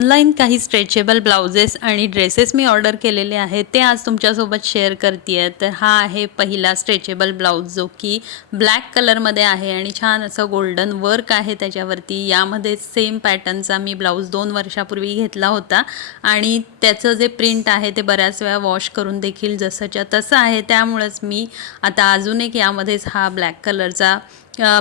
Online काही stretchable blouses आणि dresses मी order केलेले आहेत ते आज तुमच्यासोबत शेअर करते आहे। तर हा आहे पहिला स्ट्रेचेबल ब्लाउज जो की ब्लॅक कलरमध्ये आहे आणि छान असं गोल्डन वर्क आहे त्याच्यावरती। यामध्ये सेम पॅटर्नचा मी ब्लाउज 2 वर्षापूर्वी घेतला होता आणि त्याचं जे प्रिंट आहे ते बऱ्याच वेळा वॉश करून देखील जसंच्या तसं आहे। त्यामुळेच मी आता अजून एक यामध्येच हा ब्लॅक कलरचा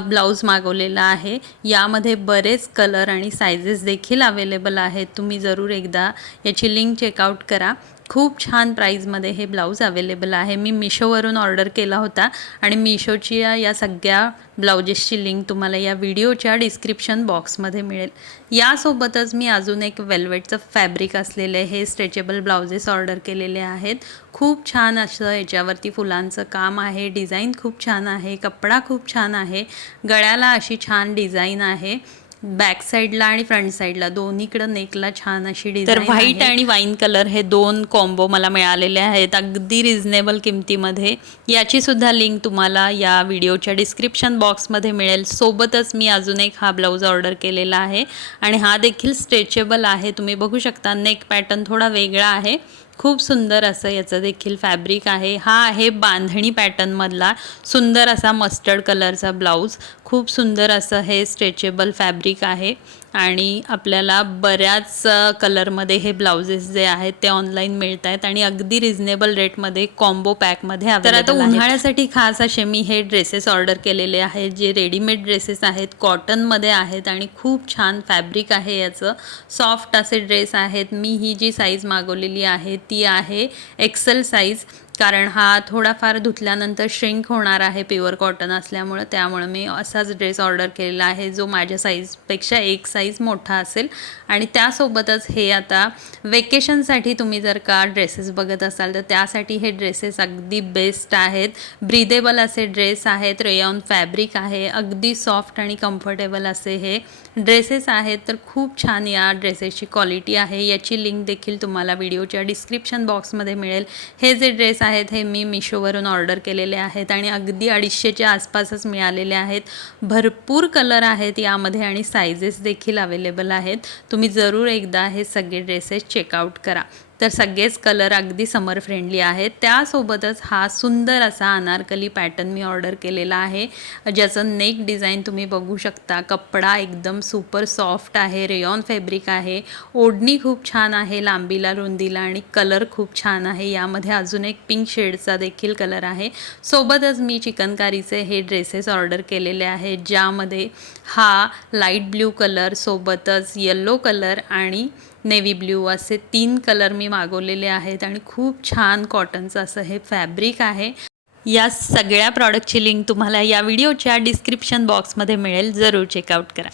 ब्लाउज मागवलेला आहे। यामध्ये बरेच कलर आणि साइजेस देखील अवेलेबल आहेत। तुम्ही जरूर एकदा याची लिंक चेकआउट करा। खूप छान प्राइसमध्ये हे ब्लाउज अवेलेबल आहे। मी मिशोवरून ऑर्डर केला होता आणि मिशोची या सगळ्या ब्लाउजेसची लिंक तुम्हाला या व्हिडिओच्या डिस्क्रिप्शन बॉक्समध्ये मिळेल। यासोबतच मी अजून एक वेल्वेटचं फॅब्रिक असलेले हे स्ट्रेचेबल ब्लाउजेस ऑर्डर केलेले आहेत। खूप छान असं याच्यावरती फुलांचं काम आहे, डिझाईन खूप छान आहे, कपडा खूप छान आहे, गळ्याला अशी छान डिझाईन आहे, बॅक साईडला आणि फ्रंट साईडला दोन्हीकडे नेकला छान अशी डिझाईन आहे। तर व्हाईट आणि वाईन कलर हे दोन कॉम्बो मला मिळालेले आहेत अगदी रिझनेबल किमतीमध्ये। याची सुद्धा लिंक तुम्हाला या व्हिडिओच्या डिस्क्रिप्शन बॉक्समध्ये मिळेल। सोबतच मी अजून एक हा ब्लाउज ऑर्डर केलेला आहे आणि हा देखील स्ट्रेचेबल आहे। तुम्ही बघू शकता नेक पॅटर्न थोडा वेगळा आहे, खूप सुंदर असं याचं देखील फॅब्रिक आहे। हा आहे बांधणी पॅटर्न मधला सुंदर असा मस्टर्ड कलरचा ब्लाउज। खूप सुंदर असं हे स्ट्रेचेबल फॅब्रिक आहे आणि आपल्याला बऱ्याच कलरमध्ये हे ब्लाउजेस जे आहेत ते ऑनलाईन मिळत आहेत आणि अगदी रिझनेबल रेटमध्ये कॉम्बो पॅकमध्ये अवेलेबल आहेत। तर आता उन्हाळ्यासाठी खास असे मी हे ड्रेसेस ऑर्डर केलेले आहेत जे रेडीमेड ड्रेसेस आहेत, कॉटनमध्ये आहेत आणि खूप छान फॅब्रिक आहे याचं। सॉफ्ट असे ड्रेस आहेत। मी ही जी साईज मागवलेली आहे ती आहे एक्सेल साईज, कारण हा थोडाफार धुतल्यानंतर श्रिंक होणार आहे प्युअर कॉटन असल्यामुळे। त्यामुळे मी असाच ड्रेस ऑर्डर केलेला आहे जो माझ्या साईजपेक्षा एक साईज मोठा असेल। आणि त्यासोबतच हे आता वेकेशनसाठी तुम्ही जर का ड्रेसेस बघत असाल तर त्यासाठी हे ड्रेसेस अगदी बेस्ट आहेत। ब्रीदेबल असे ड्रेस आहेत, रेयॉन फॅब्रिक आहे, अगदी सॉफ्ट आणि कम्फर्टेबल असे हे ड्रेसेस आहेत। तर खूप छान या ड्रेसेसची क्वालिटी आहे। याची लिंक देखील तुम्हाला व्हिडिओच्या डिस्क्रिप्शन बॉक्समध्ये मिळेल। हे जे ड्रेस आहेत हे मी मिशोवरून ऑर्डर केलेले आहेत आणि अगदी 250च्या आसपासच मिळालेले आहेत। भरपूर कलर आहेत यामध्ये आणि साइजेस देखील अवेलेबल आहेत। तुम्ही जरूर एकदा हे सगळे ड्रेसेस चेकआउट करा। तर सगळेच कलर अगदी समर फ्रेंडली आहेत। त्यासोबतच हा सुंदर असा अनारकली पॅटर्न मी ऑर्डर केलेला आहे ज्याचं नेक डिझाईन तुम्ही बघू शकता। कपडा एकदम सुपर सॉफ्ट आहे, रेयॉन फॅब्रिक आहे, ओढणी खूप छान आहे लांबीला रुंदीला आणि कलर खूप छान आहे। यामध्ये अजून एक पिंक शेडचा देखील कलर आहे। सोबतच मी चिकनकारीचे हे ड्रेसेस ऑर्डर केलेले आहेत ज्यामध्ये हा लाईट ब्ल्यू कलर सोबतच येलो कलर आणि नेव्ही ब्ल्यू असे 3 कलर मी मागवलेले आहेत आणि खूप छान कॉटनचं असं हे फॅब्रिक आहे। या सगळ्या प्रॉडक्टची लिंक तुम्हाला या व्हिडिओच्या डिस्क्रिप्शन बॉक्समध्ये मिळेल, जरूर चेकआउट करा।